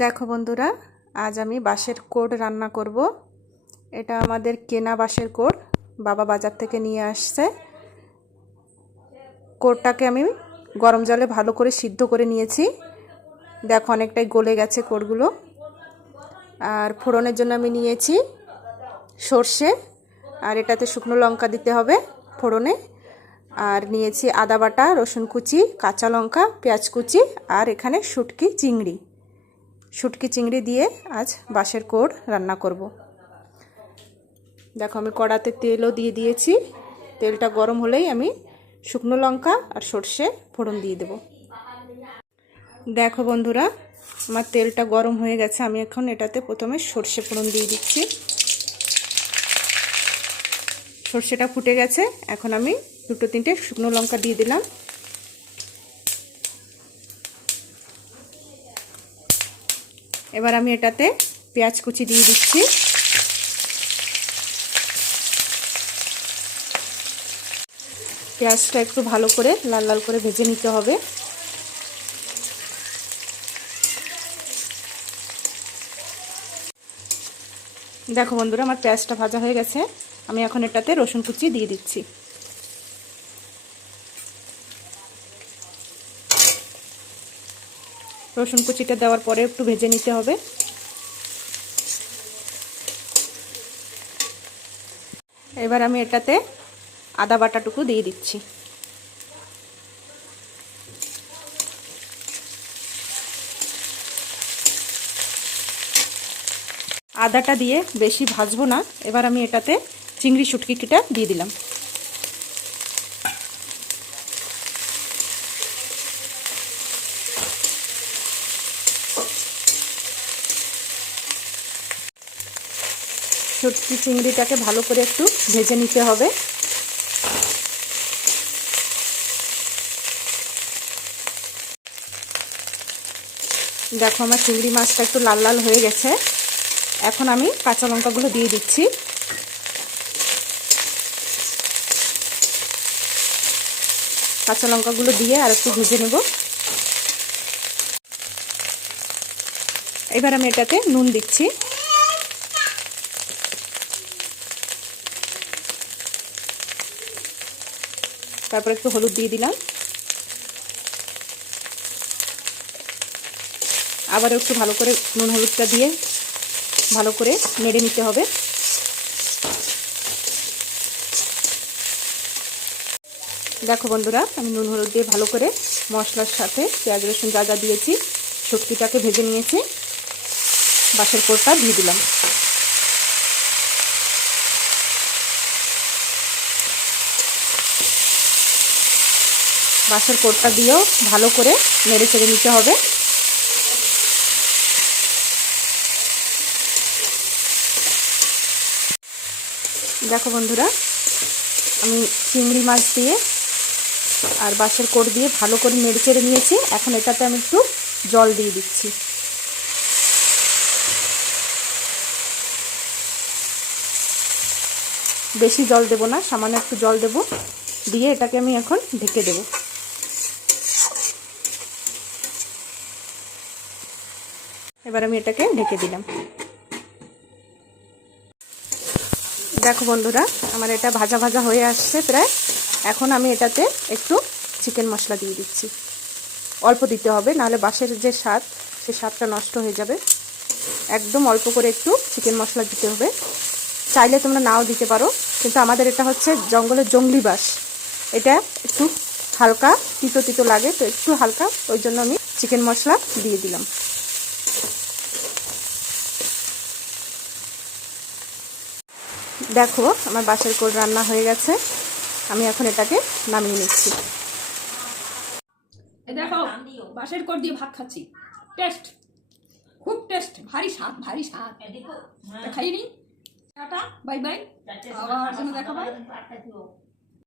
দেখো বন্ধুরা, আজ আমি বাঁশের কোড রান্না করব। এটা আমাদের কেনা বাঁশের কোড বাবা বাজার থেকে নিয়ে আসছে। কোডটাকে আমি গরম জলে ভালো করে সিদ্ধ করে নিয়েছি। দেখো অনেকটাই গলে গেছে কোডগুলো আর ফোড়নের জন্য আমি নিয়েছি সর্ষে, আর এটাতে শুকনো লঙ্কা দিতে হবে ফোড়নে। আর নিয়েছি আদা বাটা, রসুন কুচি, কাঁচা লঙ্কা, পেঁয়াজ কুচি, আর এখানে শুটকি, চিংড়ি। শুটকি চিংড়ি দিয়ে আজ বাঁশের কোড় রান্না করব। দেখো, আমি কড়াতে তেলও দিয়ে দিয়েছি। তেলটা গরম হলেই আমি শুকনো লঙ্কা আর সর্ষে ফোড়ন দিয়ে দেব। দেখো বন্ধুরা, আমার তেলটা গরম হয়ে গেছে। আমি এখন এটাতে প্রথমে সর্ষে ফোড়ন দিয়ে দিচ্ছি। সর্ষেটা ফুটে গেছে। এখন আমি দুটো তিনটে শুকনো লঙ্কা দিয়ে দিলাম। এবার আমি এটাতে পেঁয়াজ কুচি দিয়ে দিচ্ছি। পেঁয়াজটা একটু ভালো করে লাল লাল করে ভেজে নিতে হবে। দেখো বন্ধুরা, আমার পেঁয়াজটা ভাজা হয়ে গেছে। আমি এখন এটাতে রসুন কুচি দিয়ে দিচ্ছি। রসুন কুচিটা দেওয়ার পরে একটু ভেজে নিতে হবে। এবার আমি এটাতে আদা বাটাটুকু দিয়ে দিচ্ছি। আদাটা দিয়ে বেশি ভাজবো না। এবার আমি এটাতে চিংড়ি শুটকিটা দিয়ে দিলাম। শুটকি চিংড়িটাকে ভালো করে একটু ভেজে নিতে হবে। দেখো আমার চিংড়ি মাছটা একটু লাল লাল হয়ে গেছে। এখন আমি কাঁচা লঙ্কাগুলো দিয়ে দিচ্ছি। কাঁচা লঙ্কাগুলো দিয়ে আর একটু ভেজে নেব। এবার আমি এটাতে নুন দিচ্ছি। তারপর একটু হলুদ দিয়ে দিলাম। আবার একটু ভালো করে নুন হলুদটা দিয়ে ভালো করে নেড়ে নিতে হবে। দেখো বন্ধুরা, আমি নুন হলুদ দিয়ে ভালো করে মশলার সাথে পেঁয়াজ, রসুন যা যা দিয়েছি শক্তিটাকে ভেজে নিয়েছি। বাসের কোরটা দিয়ে দিলাম। বাঁশের কোটটা দিয়েও ভালো করে নেড়ে চেড়ে নিতে হবে। দেখো বন্ধুরা, আমি চিংড়ি মাছ দিয়ে আর বাঁশের কোট দিয়ে ভালো করে নেড়ে চেড়ে নিয়েছি। এখন এটাতে আমি একটু জল দিয়ে দিচ্ছি। বেশি জল দেব না, সামান্য একটু জল দেব, দিয়ে এটাকে আমি এখন ঢেকে দেব। এবার আমি এটাকে ঢেকে দিলাম। দেখো বন্ধুরা, আমার এটা ভাজা ভাজা হয়ে আসছে প্রায়। এখন আমি এটাতে একটু চিকেন মশলা দিয়ে দিচ্ছি। অল্প দিতে হবে, নাহলে বাঁশের যে স্বাদ, সে স্বাদটা নষ্ট হয়ে যাবে। একদম অল্প করে একটু চিকেন মশলা দিতে হবে। চাইলে তোমরা নাও দিতে পারো, কিন্তু আমাদের এটা হচ্ছে জঙ্গলের জঙ্গলি বাস এটা একটু হালকা, তিতো তিতো লাগে, তো একটু হালকা, ওই জন্য আমি চিকেন মশলা দিয়ে দিলাম। দেখো আমার বাসের কোল রান্না হয়ে গেছে। আমি এখন এটাকে নামিয়ে নিচ্ছি। দেখো বাঁশের কর দিয়ে ভাত খাচ্ছি। টেস্ট। খুব টেস্ট। ভারী স্বাদ ভারী স্বাদ। খাইনি টাটা বাই বাই। আবার দেখা বাই